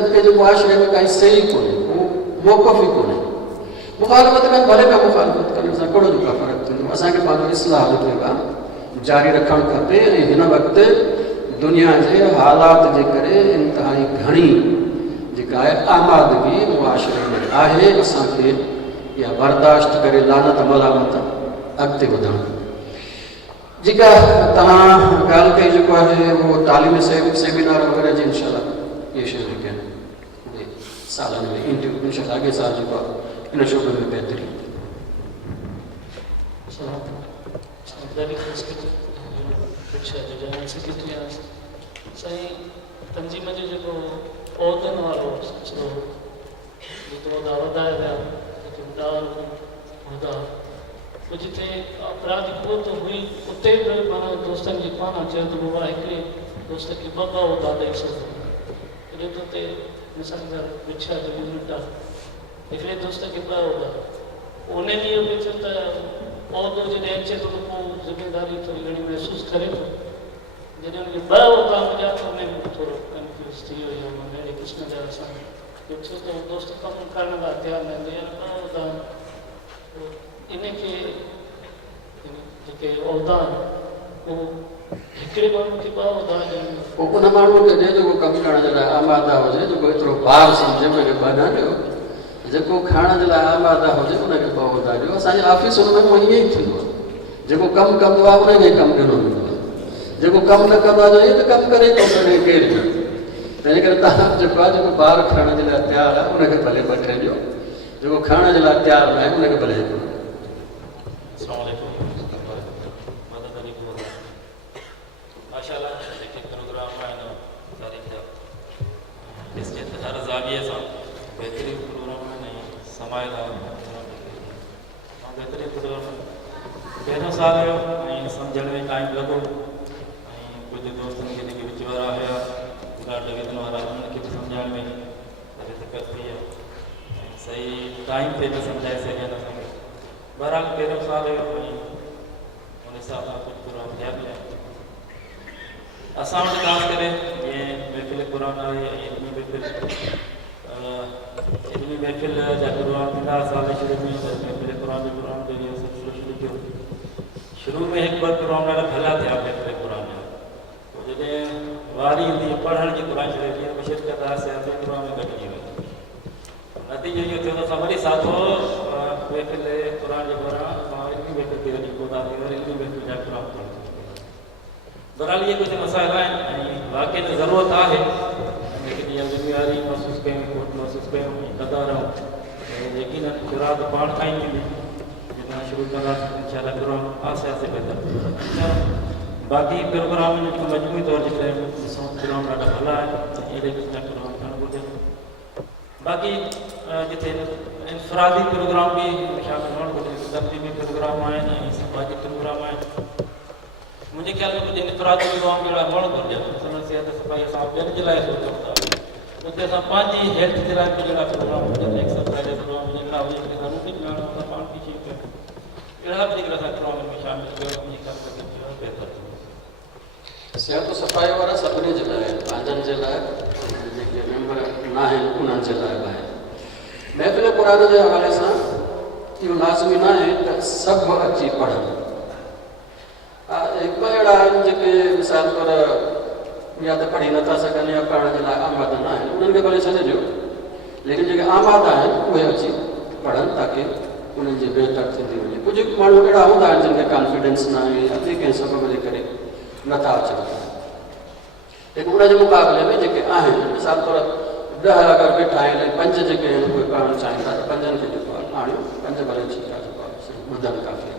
मिलत के जो मुआशरे में कहीं सही कोन्हे, मौक़फ़ ई कोन्हे। मुखालफ़त कनि भले पिया मुखालफ़त कनि, असां कहिड़ो जो का फ़र्क़ु थींदो। असांखे पंहिंजो इस्लाह जो पैगाम जारी रखणु खपे। ऐं हिन वक़्तु दुनिया जे हालात जे करे इंतिहाई घणी जेका आहे आमादगी मुआशरे में आहे। असांखे इहा बर्दाश्त करे लानत मलामत अॻिते वधणु। जेका तव्हां ॻाल्हि कई जेको आहे उहो तालीमी सेमिनार वग़ैरह जी इंशाअल्लाह इहे शयूं जेके आहिनि उहे सालनि में ईंदियूं। इंशाअल्लाह अॻे साल जेको आहे इन शोबे में बहितरी। साईं तंजीम जो जेको उहिदनि वारो उहिदा वधाए विया, जेके उहिदा जिथे अपराधी कुवत हुई उते बि माना दोस्तनि जी पाण चयो त बाबा हिकिड़े दोस्त खे ॿ उहिदा ॾेई सघो। हिकिड़े त उते मिसाल जा विछा जो यूनिट आहे, हिकिड़े दोस्त खे ॿ उहिदा। उन ॾींहुं बि चयो त उहिदो जॾहिं अचे थो त पोइ ज़िमेदारी थोरी घणी महसूसु करे थो। जॾहिं हुनखे ॿ उहिदा मिलिया त उन में थोरो कंफ्यूज़ थी वियो या मां अहिड़े क़िस्म जा असां छो त दोस्त कमु करण लाइ तयारु न हूंदो या ॿ उहिदा इनखे जेके उहिदा आहिनि उहो हिकिड़े माण्हू खे ॿ उहिदा ॾियनि। पोइ उन माण्हूअ खे ॾिए जेको कमु करण जे लाइ आमादा हुजे, जेको एतिरो ॿार सम्झे हुनखे ॿ न ॾियो। जेको खाइण जे लाइ आमादा हुजे उनखे ॿ उहिदा ॾियो। असांजे ऑफिसुनि में ईअं ई थींदो आहे, जेको कमु कंदो आहे उनखे कमु ॾिनो वेंदो आहे, जेको कमु न कंदो आहे ईअं त कमु करे थो करे केरु न। तंहिं करे तव्हां जेको आहे जेको ॿार खाइण जे लाइ तयारु आहे उनखे भले ॿ टे ॾियो, जेको खाइण जे लाइ तयारु न आहे उनखे भले हिकिड़ो। माशाअल्लाह जेके प्रोग्राम आहिनि तारीख़ जा ॾिसजे त हर ज़ाविये सां बहितरीनु प्रोग्राम आहिनि ऐं समायल आहे। बहितरीनु प्रोग्राम पहिरियों साल हुयो ऐं सम्झण में टाइम लॻो ऐं कुझु दोस्तनि खे जेके विच वारा हुया ॾाढा वेतन वारा उन्हनि खे बि सम्झण में ॾाढी दिक़त थी आहे ऐं सही टाइम ते बि सम्झाए सघनि असांखे। बहरहाल पहिरियों साल हुयो ऐं उन हिसाब सां कुझु प्रोग्राम थिया बि आहिनि। असां वटि ख़ासि करे जीअं महफ़िल क़ुरान आहे ऐं इल्मी महफ़िल जा प्रोग्राम थींदा। साल शुरू में महफ़िल क़ुरान जो प्रोग्राम जो सिलसिलो शुरू थियो। शुरू में हिकु ॿ प्रोग्राम ॾाढा भला थिया महफ़िल क़ुरान जा। पोइ जॾहिं वारी ईंदी पढ़ण जी क़ुरान शरीफ़ जीअं बि शिरकत आहे सियासी प्रोग्राम में घटिजी वई। नतीजो इहो थियो त असां वरी साथो महफ़िल क़ुरान जे पारां असां इल्मी महफ़िल ते वञी पहुतासीं, वरी इल्मी महफ़िल जा प्रोग्राम थिया। बहरहाल इहे कुझु मसाइल आहिनि ऐं वाक़ई त ज़रूरत आहे लेकिन इहा ज़िमेवारी महसूसु कयूं, खोट महसूसु कयूं ऐं कंदा रहूं। यकीन शुरूआत पाण खां ई थींदी, जेका शुरू कंदासीं इंशाअल्लाह प्रोग्राम आहिस्ते आहिस्ते बहितर। बाक़ी प्रोग्राम जेको मजमूई तौर जे करे ॾिसूं प्रोग्राम ॾाढा भला आहिनि, अहिड़े क़िस्म जा प्रोग्राम थियणु घुरिजनि। बाक़ी जिथे इनफरादी प्रोग्राम बि शामिल हुअणु घुरिजे, तक़रीबी प्रोग्राम आहिनि ऐं समाजी प्रोग्राम आहिनि। मुंहिंजे ख़्याल में कुझु इनफरादी प्रोग्राम जहिड़ा हुअणु घुरिजनि। सिहत सफ़ाई असां ॿियनि जे लाइ सोचूं था, उते असां पंहिंजी हेल्थ जे लाइ कुझु अहिड़ा प्रोग्राम हुजनि, एक्सरसाइज प्रोग्राम हुजनि, अहिड़ा हुजनि जेका रूटीन में असां पाण खे शयूं कयूं। अहिड़ा बि जेकर असां प्रोग्राम में शामिल कयो मुंहिंजे ख़्याल में बहितर थींदो। सिहत सफ़ाई वारा सभिनी जे लाइ, पंहिंजनि जे लाइ, जेके मेंबर न आहिनि उन्हनि जे लाइ बि आहिनि। महफ़िल क़ुरान जे हवाले सां इहो लाज़मी न आहे त सभु अची पढ़नि। हिकु ॿ अहिड़ा आहिनि जेके मिसाल तौरु या त पढ़ी नथा सघनि या पढ़ण जे लाइ आमादा न आहिनि, उन्हनि खे भले छॾे ॾियो। लेकिन जेके आमादा आहिनि उहे अची पढ़नि ताकी उन्हनि जी बहितर थींदी वञे। कुझु माण्हू अहिड़ा हूंदा आहिनि जिन खे कॉन्फिडेंस न आहे या ॿिए कंहिं सबब जे करे नथा अचनि, लेकिन उनजे मुक़ाबले में जेके आहिनि मिसाल तौरु 10 अगरि वेठा आहिनि ऐं 5 जेके आहिनि उहे पढ़णु चाहिनि था त 5 खे जेको आहे आणियो, 5 भले ठीकु आहे, जेको आहे ॿुधनि काफ़ी आहे।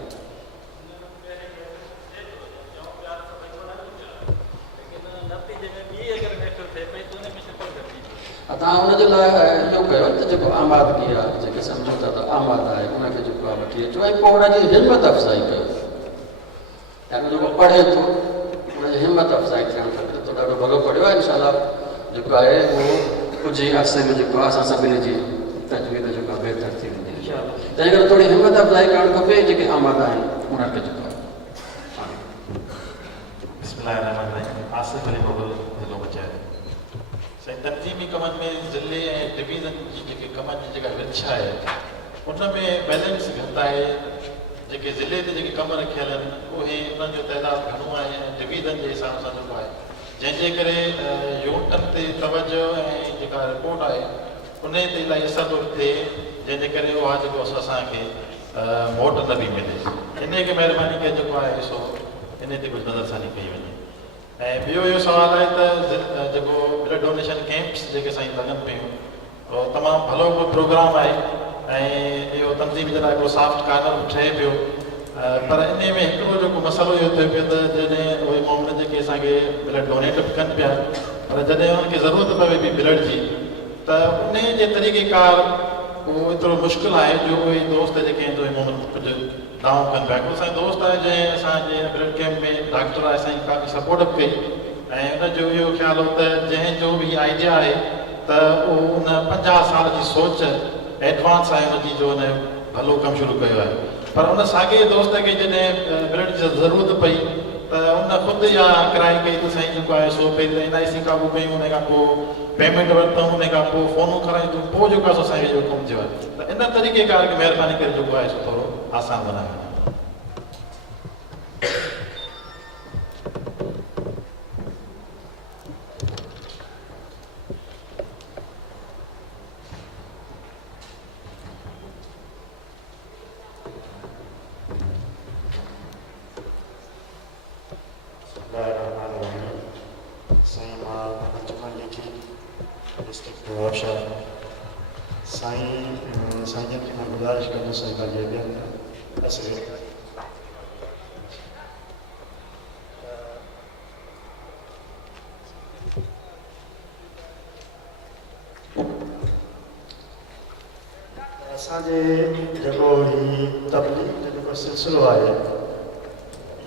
तव्हां हुनजे लाइ इहो कयो त जेको आमादगी आहे, जेके सम्झो था त आमाद आहे उनखे जेको आहे वठी अचो ऐं पोइ हुनजी हिमत अफ़ज़ाई कयो। यानी जेको पढ़े थो उनजी हिमत अफ़ज़ाई थियणु खपे। त ॾाढो भलो पढ़ियो आहे, इनशाअल्लाह जेको आहे उहो कुझु ई अरसे में जेको आहे असां सभिनी जी तजवीज़ जेको आहे बहितर थी वेंदी। तंहिं करे थोरी हिमत अफ़ज़ाई करणु खपे जेके आमादा आहिनि उन्हनि खे जेको आहे। बिस्मिल्लाहिर्रहमानिर्रहीम। आसिफ अली बबल दिलो बचाए। तनज़ीमी कमनि में ज़िले ऐं डिवीज़न जी जेके कमनि जी जेका विछा आहे उन में बैलेंस घटि आहे। जेके ज़िले ते जेके कम रखियल आहिनि उहे उन्हनि जो तइदादु घणो आहे ऐं डिवीज़न जे हिसाब सां जेको आहे, जंहिंजे करे यूनिटनि ते तवजो ऐं जेका रिपोर्ट आहे उन ते इलाही असर थो थिए, जंहिंजे करे उहा जेको असांखे वोट न बि मिले। इन खे महिरबानी करे जेको आहे सो इन ते कुझु नज़रसानी कई वञे। ऐं ॿियो इहो सुवालु आहे त जेको ब्लड डोनेशन कैंप्स जेके साईं लॻनि पियूं उहो तमामु भलो को प्रोग्राम आहे ऐं इहो तनज़ीम जे लाइ हिकिड़ो सॉफ्ट कार्नर ठहे पियो। पर इन में हिकिड़ो जेको मसइलो इहो थिए पियो त जॾहिं उहे माण्हू जेके असांखे ब्लड डोनेट बि कनि पिया, पर जॾहिं उन्हनि खे ज़रूरत पवे पई ब्लड जी त उन जे तरीक़ेकार उहो एतिरो मुश्किल आहे जो उहे दोस्त जेके आहिनि उहे माण्हू कुझु दावो कनि पिया। हिकिड़ो असांजो दोस्त आहे जंहिं असांजे ब्लड कैंप में डॉक्टर आहे असांजी काफ़ी सपोर्ट बि कई ऐं उनजो इहो ख़्यालु हो त जंहिंजो बि आइडिया आहे त उहो उन 50 साल जी सोच एडवांस आहे उनजी जो उन भलो कमु शुरू कयो आहे। पर उन साॻे दोस्त खे जॾहिं ब्लड जी ज़रूरत पई त उन ख़ुदि इहा कराई कई त साईं जेको आहे सो पहिरीं NIC क़ाबू कयूं, उन खां पोइ पेमेंट वरितऊं, उन खां पोइ फ़ोनूं करायूं, पोइ जेको आहे सो असांखे इहो कमु थियो आहे। त इन तरीक़ेकार खे महिरबानी करे जेको आहे सो थोरो आसान बनायो। साईं खे मां गुज़ारिश कंदुसि साईं पंहिंजे ॿियनि असर असांजे जेको ही तबलीग जो जेको सिलसिलो आहे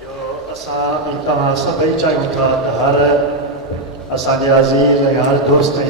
इहो असां तव्हां सभई चाहियूं था त हर असांजे अज़ीज़ ऐं हर दोस्त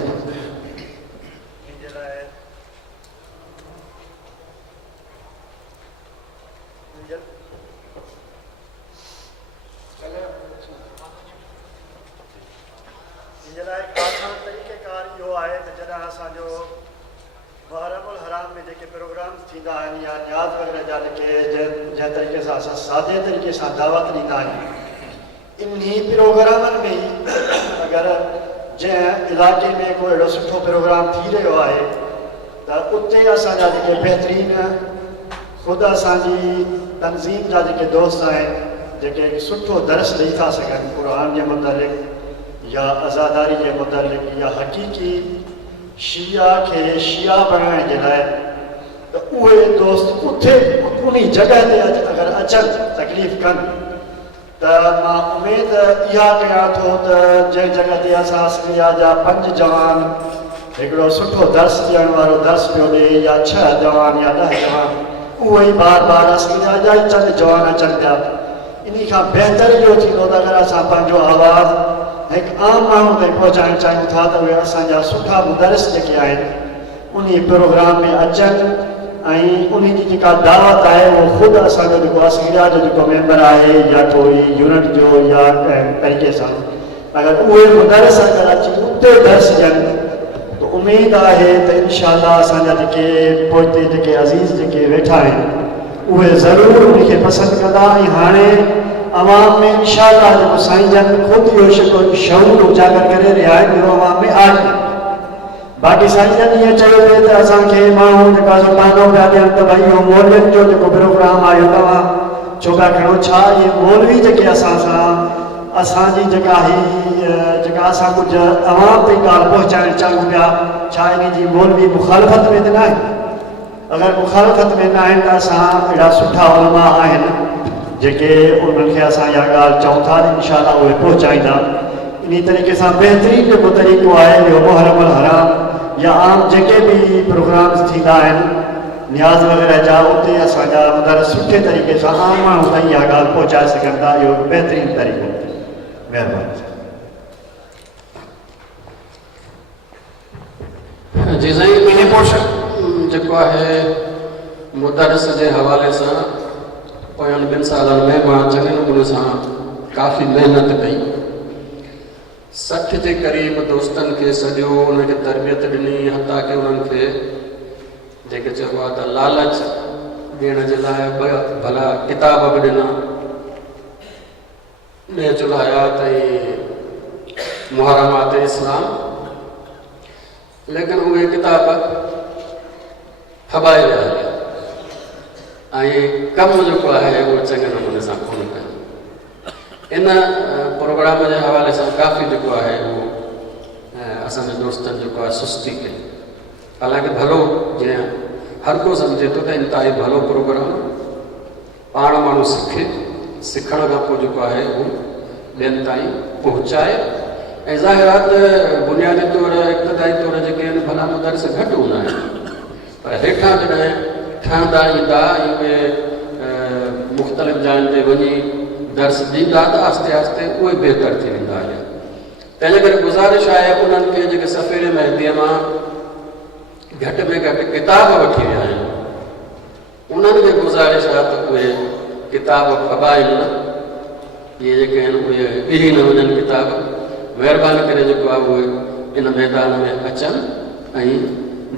सादे तरीक़े सां दावत ॾींदा आहियूं। इन्ही प्रोग्रामनि में ई अगरि जंहिं इलाइक़े में कोई अहिड़ो सुठो प्रोग्राम थी रहियो आहे त उते असांजा जेके बहितरीन ख़ुदि असांजी तनज़ीम जा जेके दोस्त आहिनि जेके सुठो दर्स ॾेई था सघनि क़ुरान जे मुतलिक़ या अज़ादारी जे मुतलिक़ या हक़ीक़ी शिया खे शिया बणाइण जे लाइ त उहे दोस्त उते उन जॻह ते अगरि अचनि तकलीफ़ कनि त मां उमेद इहा कयां थो त जंहिं जॻह ते असां असलिया जा 5 जवान हिकिड़ो सुठो दर्स ॾियण वारो दर्स पियो ॾिए या 6 जवान या 10 जवान उहे ई बार बार असलिया जा ई चंद जवान अचनि पिया। इन खां बहितर इहो थींदो त अगरि असां पंहिंजो आवाज़ु हिकु आम माण्हू ताईं पहुचाइणु चाहियूं था त उहे असांजा सुठा मुदरिस जेके आहिनि उन प्रोग्राम में अचनि ऐं उन जी जेका दावत आहे उहो ख़ुदि असांजो जेको असलिया जो जेको मेंबर आहे या कोई यूनिट जो या तरीक़े सां अगरि उहे मुदरिस अगरि अची उते दर्स ॾियनि त उमेद आहे त इनशाअल्लाह असांजा जेके पोइते जेके अज़ीज़ जेके वेठा आहिनि उहे ज़रूरु उनखे पसंदि कंदा। ऐं हाणे अवाम में इनशाअल्लाह जेको साईं जन ख़ुदि इहो शऊर उजागर करे रहिया आहिनि इहो अवाम में आहे। बाक़ी साईं जन ईअं चयो पिए त असांखे माण्हू जेका तानो पिया ॾियनि त भई इहो मौलवियुनि जो जेको प्रोग्राम आहे इहो तव्हां छो पिया खणो, छा इहे मौलवी जेके असां सां असांजी जेका जेका असां कुझु अवाम ताईं ॻाल्हि पहुचाइणु चाहियूं पिया छा इन जी मौलवी मुखालफ़त में त न आहे? अगरि मुखालफ़त में न आहिनि त असां अहिड़ा सुठा उलमा आहिनि जेके उन्हनि खे असां इहा ॻाल्हि चऊं था इनशाअल्लाह उहे पहुचाईंदा। इन तरीक़े सां बहितरीन जेको तरीक़ो आहे इहो मुहर्रमुल हराम या आम जेके बि प्रोग्राम्स थींदा आहिनि न्याज़ वग़ैरह जा उते असांजा मुदरिस सुठे तरीक़े सां आम माण्हू ताईं इहा ॻाल्हि पहुचाए सघनि था। इहो बहितरीन तरीक़ो। महिरबानी। जी साईं इन पोर्शन जेको आहे मुदरिस जे हवाले सां पोयनि 2 सालनि में मां चङे नमूने सां काफ़ी महिनत कई। 60 जे क़रीब दोस्तनि खे सॼो उनखे तरबियत ॾिनी, हता की उन्हनि खे जेके चइबो आहे त लालच ॾियण जे लाइ भला किताब बि ॾिना, नेजुल हयात ऐं मुहर्रमात इस्लाम, लेकिन उहे किताब फबाए विया ऐं कमु जेको आहे उहो चङे नमूने सां कोन कयो। इन प्रोग्राम जे हवाले सां काफ़ी जेको आहे उहो असांजे दोस्तनि जेको आहे सुस्ती कई। हालांकि भलो जीअं हर को सम्झे थो त इंतिहाई भलो प्रोग्राम, पाण माण्हू सिखे, सिखण खां पोइ जेको आहे उहो ॿियनि ताईं पहुचाए। ऐं ज़ाहिर आहे त बुनियादी तौर इब्तिदाई तौर जेके आहिनि भला मदरस घटि हूंदा आहिनि, पर हेठां जॾहिं ठहंदा ईंदा ऐं उहे मुख़्तलिफ़ जायुनि ते वञी दर्स ॾींदा त आहिस्ते आहिस्ते उहे बहितर थी वेंदा हुआ। तंहिंजे करे गुज़ारिश आहे उन्हनि खे जेके सफ़ेरे मेहदीअ मां घटि में घटि किताब वठी विया आहिनि, उन्हनि खे गुज़ारिश आहे त उहे किताब फबाइनि न, इहे जेके आहिनि उहे ॿिरी न वञनि किताब, महिरबानी करे जेको आहे उहे इन मैदान में अचनि ऐं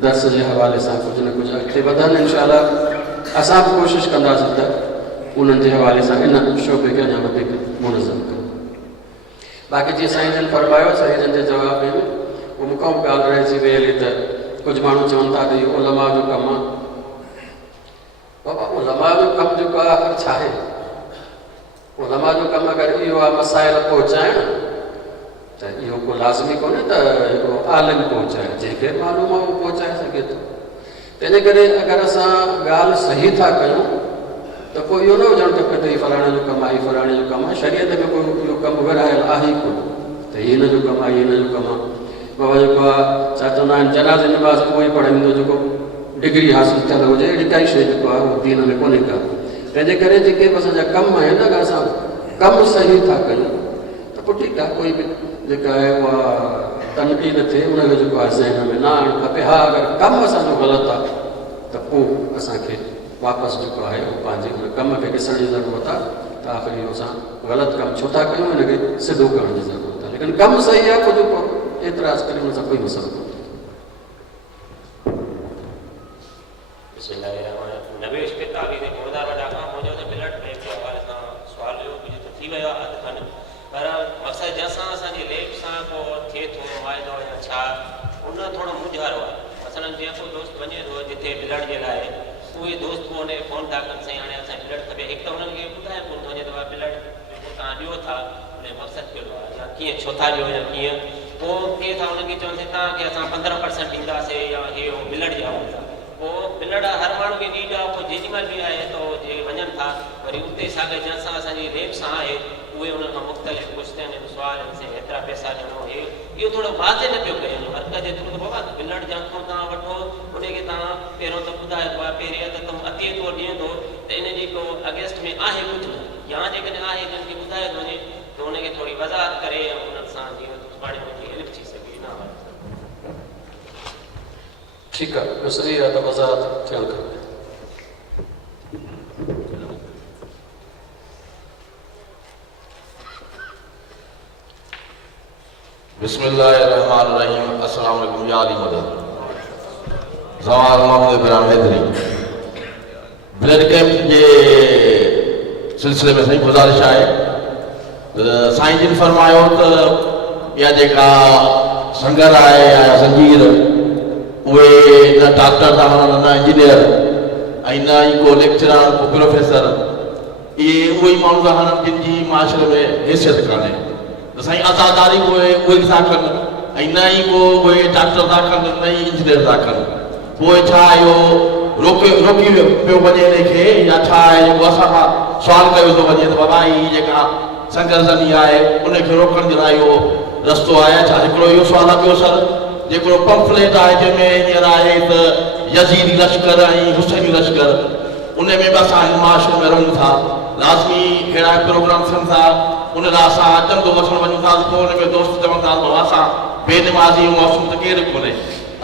दर्स जे हवाले सां कुझु न कुझु अॻिते वधनि। इनशाअल्लाह असां बि कोशिशि कंदासीं त उन्हनि जे हवाले सां इन शोबे खे अञा वधीक मुनज़म कयूं। बाक़ी जीअं साईं जन फरमायो, साईं जन जे जवाब में उहो मूंखां बि ॻाल्हि रहिजी वई हली त कुझु माण्हू चवनि था त इहो उलमा जो कमु आहे। बाबा उलमा जो कमु जेको आहे आख़िर छा आहे? उलमा जो कमु अगरि इहो आहे मसाइल पहुचाइण, त इहो को लाज़मी कोन्हे त हिकिड़ो आलिम पहुचाए, जंहिंखे मालूम आहे उहो पहुचाए सघे थो। तंहिंजे करे अगरि असां ॻाल्हि सही था कयूं त पोइ इहो न हुजणु खपे त हीउ फलाणे जो कमु आहे, हीउ फलाणे जो कमु आहे। शरीयत में कोई इहो कमु विरहायल आहे ई कोन त हीउ हिन जो कमु आहे, हीउ हिन जो कमु आहे। बाबा जेको आहे छा चवंदा आहिनि, जनाज़े नमाज़ उहो ई पढ़ाईंदो जेको डिग्री हासिलु थियल हुजे, अहिड़ी काई शइ जेको आहे उहो दीन में कोन्हे का। तंहिंजे करे जेके बि असांजा कमु आहिनि, अगरि असां कमु सही था कयूं त पोइ ठीकु आहे, कोई बि जेका आहे उहा तनक़ीद थिए उनखे जेको आहे ज़हन में न आणणु खपे। हा, अगरि कमु असांजो ग़लति आहे त पोइ असांखे वापसि जेको आहे उहो पंहिंजे उन कम खे ॾिसण जी ज़रूरत आहे त आख़िर इहो असां ग़लति कमु छो था कयूं, हिनखे सिधो करण जी ज़रूरत आहे। लेकिन कमु सही आहे, कुझु एतिराज़ करे हुन सां कोई मसइलो कोन्हे। नवेश के ताबीज़ मुर्दा वॾा खां मुंहिंजो त मिलट में जे हवाले सां सुवाल हुयो, कुझु त थी वियो आहे अधु खनि, पर मक़सदु जंहिंसां असांजी लेब सां को थिए थो वाइदो या छा, उन थोरो मुंझारो आहे। मसलन जीअं को दोस्त वञे थो जिथे मिलण जे लाइ, उहे दोस्त पोइ हुनखे फ़ोन था कनि, साईं हाणे असांखे मिलट खपे। हिकु त हुननि खे ॿुधाए कोन थो वञे त मिलट जेको तव्हां ॾियो था उन जो मक़सदु कहिड़ो आहे या कीअं, छो था ॾियो या कीअं। पोइ थिए था हुननि खे चवंदासीं तव्हांखे असां 15% ॾींदासीं या इहे मिलट जा हूंदा। पोइ मिलट हर माण्हू खे नीड आहे, पोइ जेॾीमहिल बि आहे त जे वञनि था वरी उते साॻे जंहिंसां असांजी रेप सां आहे उहे उन्हनि खां मुख़्तलिफ़ पुछंदा आहिनि, सुवाल आहिनि, हेतिरा पैसा ॾियणो, इहो थोरो वाज़े न पियो कयो हर का जेतिरो त बाबा मिलट जंहिंखां तव्हां वठो उनखे तव्हां पहिरियों त ॿुधाइबो आहे, पहिरियों त तव्हां अतीअ तौरु ॾींदो त इन जी को अगेंस्ट में आहे कुझु न, या जेकॾहिं आहे जंहिं खे ॿुधाए थो वञे त उनखे थोरी वज़ाहत करे ऐं उन्हनि सां जीअं सुभाणे हुनजी हेल्प थी सघे। न ठीकु आहे, इहो सही आहे त वज़ाहत थियणु खपे। बिस्मिल्लाहिर्रहमानिर्रहीम। अस्सलाम वालेकुम या अली मदद। ज़वाल मोहम्मद इब्राहिम हैदरी। ब्लड कैंप जे सिलसिले में सही गुज़ारिश आहे, साईं जिन फरमायो त इहा जेका संगर आहे या ज़ंजीर, उहे न डॉक्टर था हलनि, न इंजीनियर, ऐं न ई को लेक्चरर, को प्रोफेसर, इहे उहे ई माण्हू था हलनि जिन जी माशरे में हैसियत कान्हे। त साईं आज़ादारी उहे था कनि, ऐं न ई को उहे डॉक्टर था कनि, न ई इंजीनियर था कनि। पोइ छा इहो रोकी पियो वञे हिनखे, या छा आहे जेको असां खां सुवाल कयो थो वञे त बाबा हीअ जेका संगर ज़नी आहे उनखे रोकण जे लाइ इहो रस्तो आहे छा? हिकिड़ो इहो सुवाल आहे। ॿियो सर, जेको पंफलेट आहे जंहिंमें हींअर आहे त यज़ीदी लश्कर ऐं हुसैनी लश्कर, उन में बि असां हिन माशरे में रहूं था, लाज़मी अहिड़ा प्रोग्राम थियनि था, उन लाइ असां चंदो वठणु वञूं था, पोइ हुन में दोस्त चवनि था असां बेनिमाज़ी मौसम त केरु कोन्हे,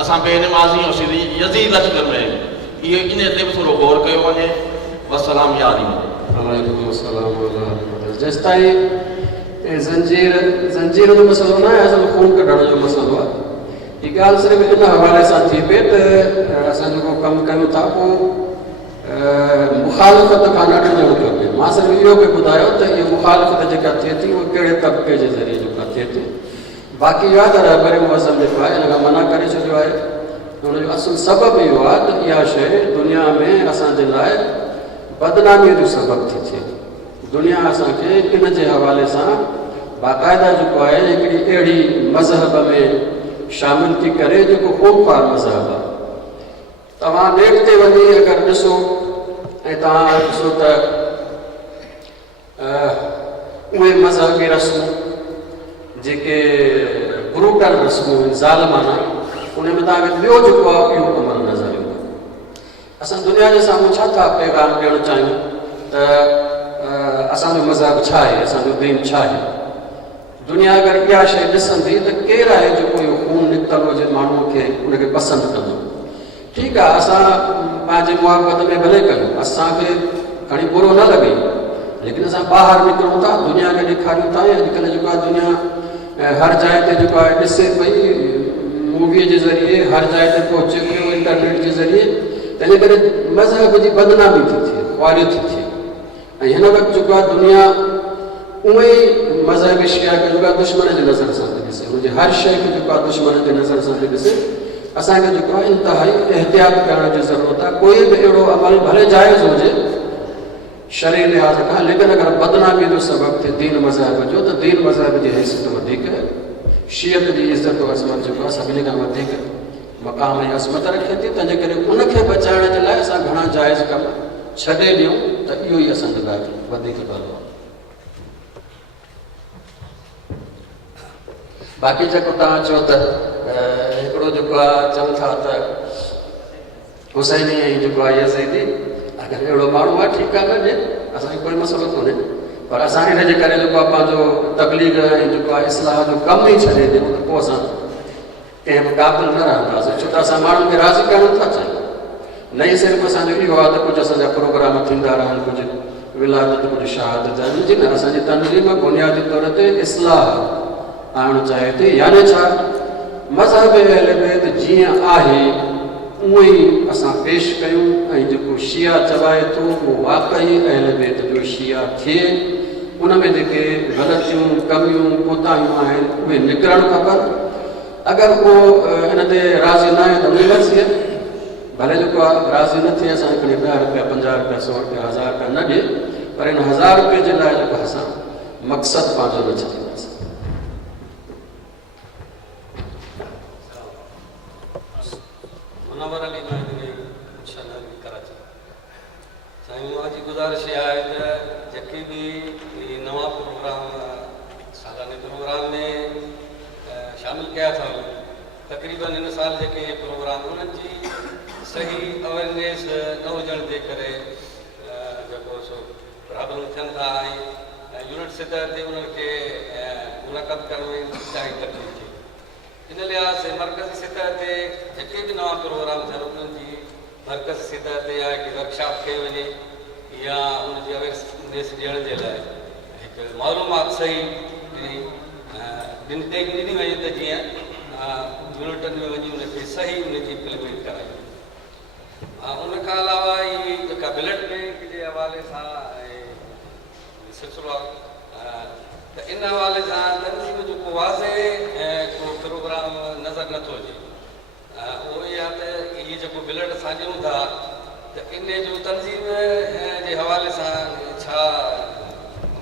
असां बेनिमाज़ी ऐं यज़ीद लश्कर में, इहे इन ते बि थोरो गौर कयो वञे। वसलाम यारी। जेसिताईं ऐं ज़ंजीर जो मसइलो न आहे, असल खून कढण जो मसइलो आहे। हीअ ॻाल्हि सिर्फ़ु इन हवाले सां थी पए त असां जेको कमु कयूं था पोइ मुखालिफ़त खां न ॾिजणु खपे। मां सिर्फ़ु इहो बि ॿुधायो त इहा मुखालिफ़त जेका थिए थी उहा कहिड़े तबिके जे ज़रिए जेका थिए थी। बाक़ी यादि रहबरे मुअज़्ज़म जेको आहे इन खां मना करे छॾियो आहे। हुनजो असुलु सबबु इहो आहे त इहा शइ दुनिया में असांजे लाइ बदनामीअ जो सबबु थी थिए। दुनिया असांखे इन जे हवाले सां बाक़ाइदा जेको आहे हिकिड़ी अहिड़ी मज़हब में शामिलु थी करे जेको खूनखार मज़हब आहे। तव्हां नेट ते वञी अगरि ॾिसो ऐं तव्हां ॾिसो त उहे मज़हबी रस्मूं जेके ब्रूटल रस्मूं आहिनि, ज़ालिमाना, उन में तव्हांखे ॿियो जेको आहे इहो अमल नज़र ईंदो। असां दुनिया जे साम्हूं छा था पैगाम ॾियणु चाहियूं त असांजो मज़हब छा आहे, असांजो दीन छा आहे। दुनिया अगरि इहा शइ ॾिसंदी त केरु आहे जेको इहो खून निकितल हुजे माण्हूअ खे उनखे पसंदि कंदो। ठीकु आहे, असां पंहिंजे मुहबत में भले कयूं, असांखे खणी बुरो न लॻे, लेकिन असां ॿाहिरि निकिरूं था, दुनिया खे ॾेखारियूं था। अॼुकल्ह जेको आहे दुनिया हर जाइ ते जेको आहे ॾिसे पई मूवीअ जे ज़रिए, हर जाइ ते पहुचे पियो इंटरनेट जे ज़रिए। तंहिंजे करे मज़हब जी बदनामी थी थिए, ख़्वारी थी थिए। ऐं हिन वक़्तु जेको आहे दुनिया उहे ई मज़हबी शिया खे जेको आहे दुश्मन जे नज़र सां थी ॾिसे, हुनजे हर शइ खे जेको आहे दुश्मन जे नज़र सां थी ॾिसे। असांखे जेको आहे इंतिहाई एहतियात करण जी ज़रूरत आहे। कोई बि अहिड़ो अमल भले जाइज़ हुजे शरई लिहाज़ खां, लेकिन अगरि बदनामी जो सबबु थिए दीन मज़हब जो, त दीन मज़हब जी हैसियत वधीक, शियत जी इज़त अज़मत जेको आहे सभिनी खां वधीक मक़ाम ऐं अज़मत रखे थी। तंहिंजे करे उनखे बचाइण जे लाइ असां घणा जाइज़ कम छॾे ॾियूं त इहो ई असांजे लाइ वधीक भलो आहे। बाक़ी जेको तव्हां चओ त हिकिड़ो जेको आहे चवनि था त हुसैनी ऐं जेको आहे यज़ीदी, अगरि अहिड़ो माण्हू आहे ठीकु आहे, न ॾिए, असांखे कोई मसइलो कोन्हे। पर असां हिन जे करे जेको आहे पंहिंजो तबलीग ऐं जेको आहे इस्लाह जो कमु ई छॾे ॾियूं त पोइ असां कंहिं बि क़ाबिल न रहंदासीं, छो त असां माण्हुनि खे राज़ी करणु था चाहियूं। न ई सिर्फ़ु असांजो इहो आहे त कुझु असांजा प्रोग्राम थींदा रहनि, कुझु विलादत, कुझु शहादत आहिनि, जी न, असांजी तनज़ीम बुनियादी तौर ते इस्लाह आणणु चाहे थी। यानी छा, मज़हब अहल बैत जीअं आहे उअं ई असां पेश कयूं, ऐं जेको शिया चवाए थो उहो वाक़ई अहल बैत जो शिया थिए। उन में जेके ग़लतियूं, कमियूं, कोताहियूं आहिनि उहे निकिरणु खपनि। अगरि उहो इन ते राज़ी न आहे त उन मर्ज़ी, भले जेको आहे राज़ी न थिए, असांखे खणी 10 रुपया, 50 रुपया, 100 रुपया, 1000 रुपया न ॾिए, पर इन 1000 रुपये जे लाइ जेको असां मक़सदु पंहिंजो न छॾींदासीं। मुनव्वर अली कराची। साईं मुंहिंजी गुज़ारिश इहा आहे त जेके बि नवां प्रोग्राम सालाने प्रोग्राम में शामिलु कया था, तक़रीबन हिन साल जेके प्रोग्राम उन्हनि जी सही अवेयरनेस न हुजण जे करे जेको सो प्रॉब्लम थियनि था, ऐं यूनिट सतह ते उन्हनि खे मुनक़द करण में ॾाढी तकलीफ़ थी। इन लिहाज़ से मरकज़ी सतह ते जेके बि नवां प्रोग्राम थियनि उन्हनि जी मरकज़ी सतह ते या हिकु वर्कशॉप कई वञे या उनजी अवेयरनेस ॾियण जे लाइ हिकु मालूमात सही ॾिनी वञे त जीअं यूनिटनि में वञी उनखे सही उनजी इम्प्लीमेंट कराई। उन खां अलावा ई जेका ब्लड बैंक जे हवाले सां सिलसिलो आहे, त इन हवाले सां तनज़ीम जो को वाज़े को प्रोग्राम नज़र नथो अचे। उहो इहा त इहे जेको ब्लड असां ॾियूं था त इन जो तनज़ीम जे हवाले सां छा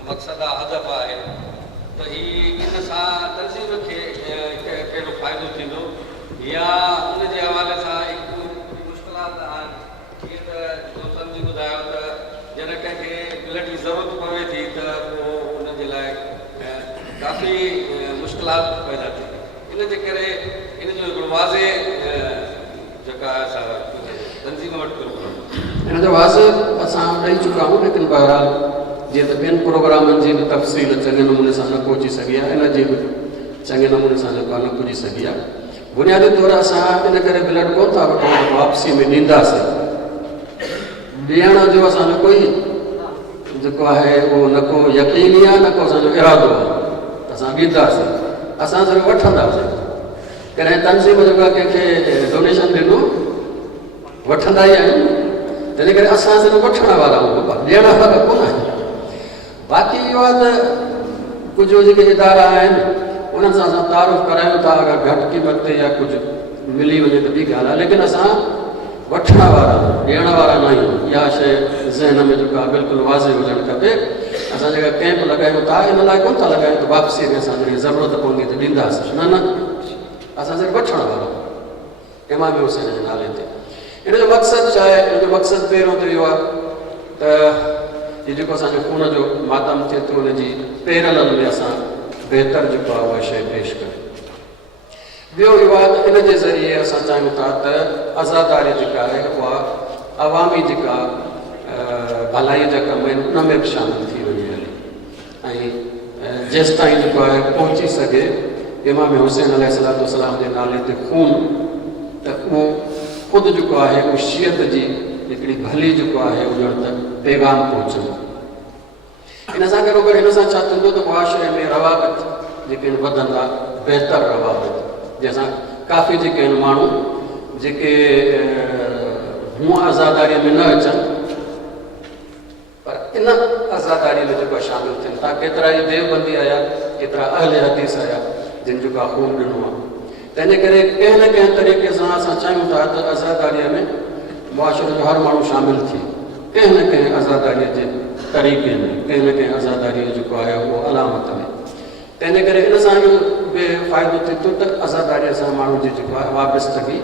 मक़सदु आहे, हदफ़ आहे, त हीअ इन सां तनज़ीम खे कहिड़ो फ़ाइदो थींदो, या उन जे हवाले सां हिकु मुश्किलात आहिनि। जीअं त दोस्तनि जी ॿुधायो त जॾहिं कंहिंखे ब्लड जी ज़रूरत पवे थी त पोइ उनजे लाइ काफ़ी मुश्किलात पैदा थी। इन जे करे इन जो हिकिड़ो वाज़े जेका असां तनज़ीम वटि प्रोग्राम हिन जो वाज़े असां ॾेई चुका आहियूं, लेकिन बहरहाल जीअं त ॿियनि प्रोग्रामनि जी बि तफ़सील चङे नमूने सां न पहुची सघी आहे, इन जी बि चङे नमूने सां जेको आहे न पुॼी सघी आहे। बुनियादी तौरु असां इन करे ब्लड कोन था वठूं वापसी में ॾींदासीं, ॾियण जो असांजो कोई जेको आहे उहो न को यकीनी आहे, न को असांजो इरादो आहे। असां ॾींदासीं, असां सिर्फ़ु वठंदासीं। कॾहिं तनज़ीम जेको आहे कंहिंखे डोनेशन ॾिनो वठंदा ई आहियूं, तंहिं करे असां सिर्फ़ु वठण वारा आहियूं, ॾियण वारा कोन आहियूं। बाक़ी इहो आहे त कुझु जेके इदारा आहिनि उन्हनि सां असां तारुफ़ करायूं था, अगरि घटि क़ीमत ते या कुझु मिली वञे त ॿी ॻाल्हि आहे, लेकिन असां वठण वारा ॾियण वारा न आहियूं। इहा शइ ज़हन में जेको आहे बिल्कुलु वाज़े हुजणु खपे। असां जेका कैंप लॻायूं था इन लाइ कोन था लॻायूं त वापसीअ में असांखे ज़रूरत पवंदी त ॾींदासीं, न न, असां सिर्फ़ु वठण वारा इमाम हुसैन जे नाले ते। इन जो मक़सदु छा आहे? इन जो मक़सदु पहिरियों त इहो आहे त हीउ जेको असांजो खून जो मातम थिए थो उनजी पैरल में असां बहितर जेको आहे उहा शइ पेश कयूं। ॿियो इहो आहे त इन जे ज़रिए असां चाहियूं था त आज़ादारी जेका आहे उहा अवामी जेका भलाई जा कम आहिनि उन में बि शामिलु थी वञे हली, ऐं जेसि ताईं जेको आहे पहुची सघे इमाम हुसैन अलैहिस्सलाम जे नाले ते खून, त उहो ख़ुदि जेको आहे उहो शियत जी हिकिड़ी भली जेको आहे उहो त पैगाम पहुचंदो। इन सां गॾो गॾु हिन सां छा थींदो त मुआशरे में रवाबत जेके आहिनि वधंदा, बहितर रवाबत, जंहिंसां काफ़ी जेके आहिनि माण्हू जेके हूअं आज़ादारीअ में न अचनि पर इन आज़ादारीअ में जेको आहे शामिलु थियनि था। केतिरा ई देवबंदी आया, केतिरा अहले हदीस आया जिन जेको आहे खून ॾिनो आहे। तंहिंजे करे कंहिं न कंहिं तरीक़े सां असां चाहियूं था त आज़ादारीअ में मुआशरे जो हर माण्हू शामिलु थिए, कंहिं न कंहिं आज़ादारीअ जे तरीक़े में, कंहिं न कंहिं आज़ादारीअ जेको आहे उहो अलामत में। तंहिंजे करे इन सां इहो बि फ़ाइदो थिए थो त आज़ादारीअ सां माण्हू जी जेको आहे वाबस्तगी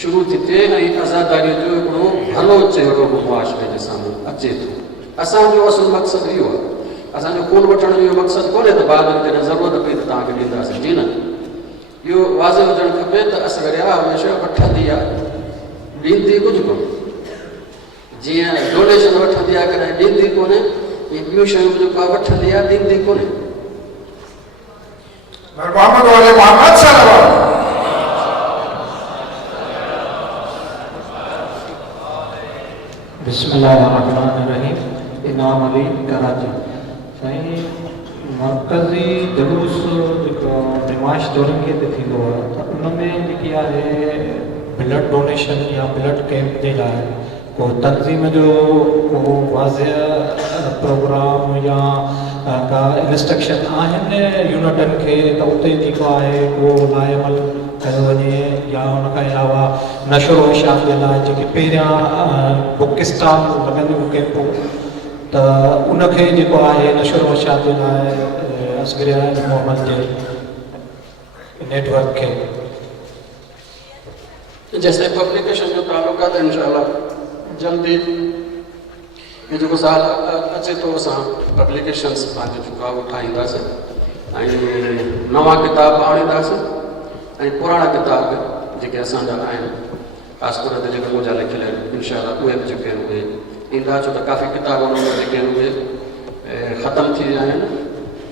शुरू थी थिए ऐं आज़ादारीअ जो हिकिड़ो भलो चहिरो बि मुआशरे जे साम्हूं अचे थो। असांजो असुलु मक़सदु इहो आहे, असांजो खून वठण जो इहो मक़सदु कोन्हे त बाद में जॾहिं ज़रूरत पई त तव्हांखे ॾींदासीं, जी न। इहो वाज़े हुजणु खपे त असगरिया हमेशह वठंदी आहे, ॾींदी कुझु कोन्हे। जीअं डोनेशन वठंदी आहे कॾहिं ॾींदी कोन्हे, ॿियूं शयूं जेको आहे वठंदी आहे ॾींदी कोन्हे। बिस्मिल्लाहिर्रहमानिर्रहीम। इनाम अली कराची। साईं, मरकज़ी जुलूस जेको नुमाइश दौरनि खे थींदो आहे त उन में जेकी आहे ब्लड डोनेशन या ब्लड कैंप जे लाइ को तंज़ीम जो को वाज़िह प्रोग्राम या का इंस्ट्रक्शन आहिनि यूनिटनि खे त उते जेको आहे उहो लाइमल कयो वञे, या उनखां अलावा नशो इशात जे लाइ जेके पहिरियां बुकिस्तान लॻंदियूं कैंपूं त उनखे जेको आहे नशो इशात जे लाइ असगरिया मोहम्मद जे नेटवर्क खे जैसे पब्लिकेशन जो ताल्लुक आहे त इंशाअल्लाह जल्दी ये जेको साल अचे थो असां पब्लिकेशन्स पंहिंजो जेको आहे उहो ठाहींदासीं ऐं नवां किताब आणींदासीं ऐं पुराणा किताब जेके असांजा आहिनि ख़ासि तौर ते जेके मुंहिंजा लिखियल आहिनि इंशाअल्लाह उहे बि जेके आहिनि उहे ईंदा, छो त काफ़ी किताब उन्हनि जेके आहिनि उहे ख़तमु थी विया आहिनि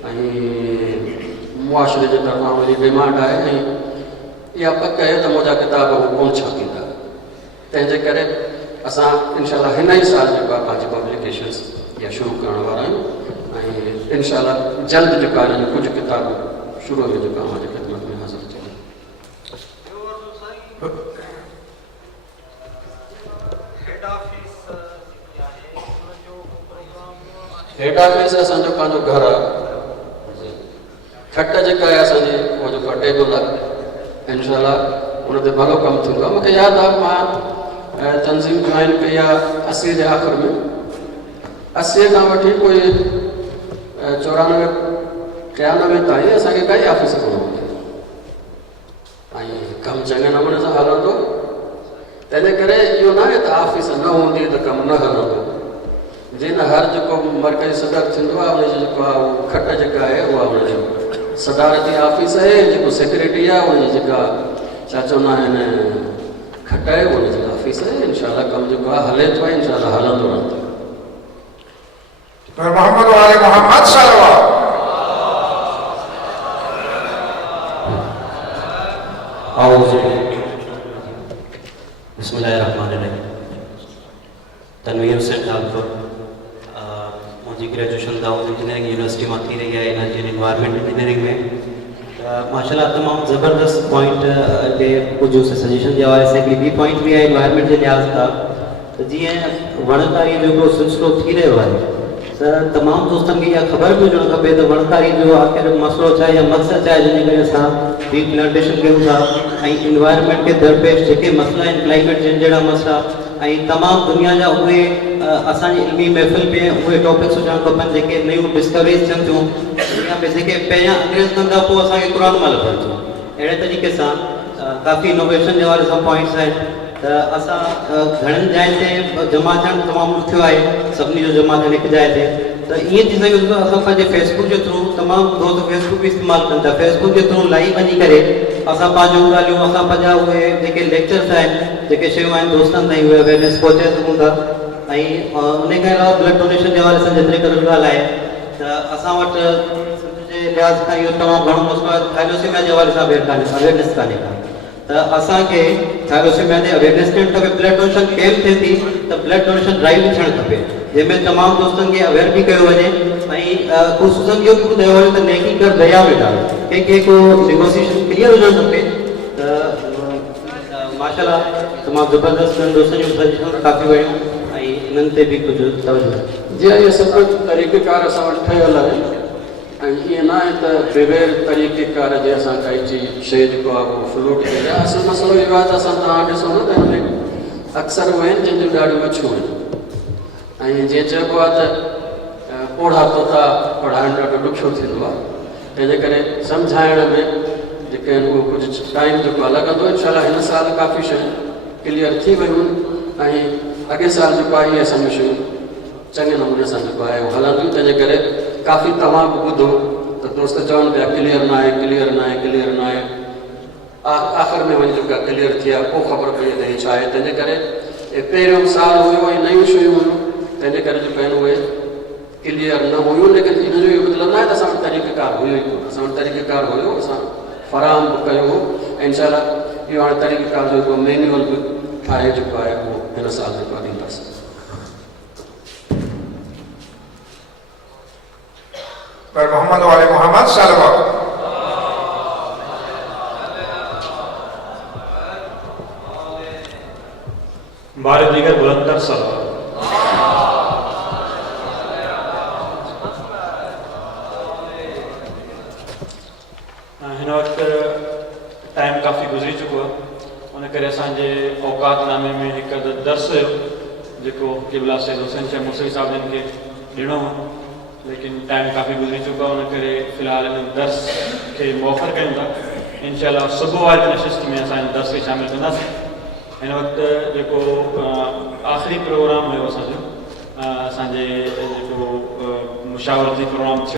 ऐं मुआशरे जे तरफ़ां वरी डिमांड आहे ऐं इहा पक आहे त मुंहिंजा किताब उहे कोन छापींदा। तंहिंजे करे असां इंशाअल्लाह हिन ई साल जेको आहे पंहिंजी पब्लिकेशन्स इहा शुरू करण वारा आहियूं ऐं इंशाअल्लाह जल्द जेको आहे हिन कुझु किताब शुरू में जेको आहे मुंहिंजी ख़िदमत में हाज़िर थियनि। हेड ऑफिस असांजो पंहिंजो घरु आहे, खट जेका आहे असांजी उहो जेको आहे टेबल आहे, इंशाअल्लाह उन ते भलो कमु थींदो आहे। मूंखे यादि आहे मां तंज़ीम जॉइन कई आहे 80 जे आख़िर में, 80 खां वठी कोई 94-93 ताईं असांखे काई ऑफिस कोन हूंदी ऐं कमु चङे नमूने सां हलंदो। तंहिंजे करे इहो न आहे त ऑफिस न हूंदी त कमु न हलंदो। जीअं न हर जेको मर्कज़ी सदर थींदो आहे उनजी जेको आहे उहो खट जेका आहे उहा उनजी सदारती ऑफिस आहे, जेको सेक्रेटरी आहे उनजी जेका छा चवंदा आहिनि खट आहे उनजी ऑफिस आहे। इंशाअल्लाह कमु जेको आहे हले थो ऐं इंशाअल्लाह हलंदो रहंदो। मोहम्मद वाले मोहम्मद सल्लल्लाहु बिस्मिल्लाहिर्रहमानिर्रहीम। तनवीर हुसैन नागपुर। मुंहिंजी ग्रेजुएशन दाऊद इंजीनियरिंग यूनिवर्सिटी मां थी रही आहे एनर्जी एंड एनवायरमेंट इंजीनियरिंग में। माशाल्लाह तमामु ज़बरदस्त पॉइंट ते कुझु सजेशन जे हवाले सां हिकिड़ी ॿी पॉइंट बि आहे एनवायरमेंट जे लिहाज़ खां त जीअं वणकारी जो हिकिड़ो सिलसिलो थी रहियो आहे त तमामु दोस्तनि खे इहा ख़बर बि हुजणु खपे त वणकारी जो आख़िर मसइलो छा आहे या मक़सदु छा आहे जंहिंजे करे असां डी प्लांटेशन कयूं था ऐं इन्वायरमेंट खे दरपेश जेके मसइला आहिनि क्लाइमेट चेंज जहिड़ा मसइला ऐं तमामु दुनिया जा उहे असांजी इल्मी महफ़िल में उहे टॉपिक्स हुजणु खपनि जेके नयूं डिस्कवरीज़ थियनि थियूं दुनिया में जेके पहिरियां अंग्रेज़ कंदा पोइ असांखे क़ुर मां लभनि थियूं। अहिड़े तरीक़े सां काफ़ी इनोवेशन जे हवाले सां पॉइंट्स आहिनि त असां घणनि जाइनि ते जमा थियणु तमामु ॾुखियो आहे सभिनी जो जमा थियणु हिकु जाइ ते त ईअं थी सघे थो असां पंहिंजे फेसबुक जे थ्रू तमामु दोस्त फेसबुक बि इस्तेमालु कनि था फेसबुक जे थ्रू लाइव वञी करे असां पंहिंजूं ॻाल्हियूं असां पंहिंजा उहे जेके लेक्चर्स आहिनि जेके शयूं आहिनि दोस्तनि ताईं उहे अवेयरनेस पहुचाए सघूं था। ऐं उन खां अलावा ब्लड डोनेशन जे हवाले सां जेतिरे क़दुरु ॻाल्हि आहे त असां वटि जे लिहाज़ खां इहो तमामु घणो मसइलो आहे थैलेसीमिया जे हवाले सां अवेयरनेस कान्हे का त असांखे थैलेसीमिया ते अवेयरनेस ॾियणु खपे। ब्लड डोनेशन कैम्प थिए थी त ब्लड डोनेशन ड्राइव बि थियणु खपे जंहिंमें तमामु दोस्तनि खे अवेयर बि कयो वञे ऐं ख़ुशूसनि इहो बि ॿुधायो वञे त नेकी कर दया बेटा कंहिंखे को नेगोसिएशन क्लियर हुजणु खपे त माशाल्लाह तमामु ज़बरदस्त दोस्तनि जूं सजेशन काफ़ी वणियूं ऐं इन्हनि ते बि कुझु तवजो। जीअं इहे सभु तरीक़ेकार असां वटि ठहियल आहे ऐं ईअं न आहे त बेवेर तरीक़ेकार जे असां काई चीज शइ जेको आहे उहो फ्लूट थी आहे। असल मसइलो इहो आहे त असां तव्हां ॾिसो न त हिन में अक्सर उहे आहिनि जंहिंजूं ॾाढियूं अछूं आहिनि ऐं जीअं चइबो आहे त पोढ़ा तोता पढ़ाइणु ॾाढो ॾुखियो थींदो आहे तंहिंजे करे सम्झाइण में जेके आहिनि उहो कुझु टाइम जेको आहे लॻंदो। इनशाला हिन साल काफ़ी शयूं क्लियर थी वियूं ऐं अॻे साल जेको आहे इहे असांजूं शयूं चङे नमूने सां जेको आहे उहो हलंदियूं तंहिंजे करे काफ़ी तव्हां बि ॿुधो त दोस्त चवनि पिया क्लियर न आहे क्लियर न आहे क्लियर न आहे आख़िर में वञी जेका क्लियर थी आहे पोइ ख़बर पई त हीअ छा आहे। तंहिंजे करे पहिरियों साल हुयो ऐं नयूं शयूं हुयूं तंहिंजे करे जेको आहिनि उहे क्लियर न हुयूं लेकिन इन जो इहो मतिलबु न आहे त असां वटि तरीक़ेकार हुयो ई कोन असां वटि तरीक़ेकार हुयो असां फ़राहम बि कयो हो ऐं इनशाला इहो हाणे तरीक़ेकार जो हिकिड़ो मैन्युअल बि ठाहे जेको आहे उहो हिन साल जेको आहे ॾींदासीं। पर मोहम्मद वाले मोहम्मद सल्लल्लाहु बार दीगर बुलंदर सल्लल्लाहु हिन वक़्तु टाइम काफ़ी गुज़री चुको आहे उन करे असांजे औकातनामे में हिकु दर्स हुयो जेको क़िबला सैयद हुसैन शाह मुर्सदी साहिब जिन खे ॾियणो हो लेकिन टाइम काफ़ी गुज़री चुको आहे उन करे फ़िलहाल इन दर्स खे मुअख़र कयूं था। इंशाअल्लाह सुबुह वारी नशिस्त में असां इन दर्स खे शामिलु कंदासीं। हिन वक़्तु जेको आख़िरी प्रोग्राम हुयो असांजो असांजे जेको मुशावरती प्रोग्राम थियो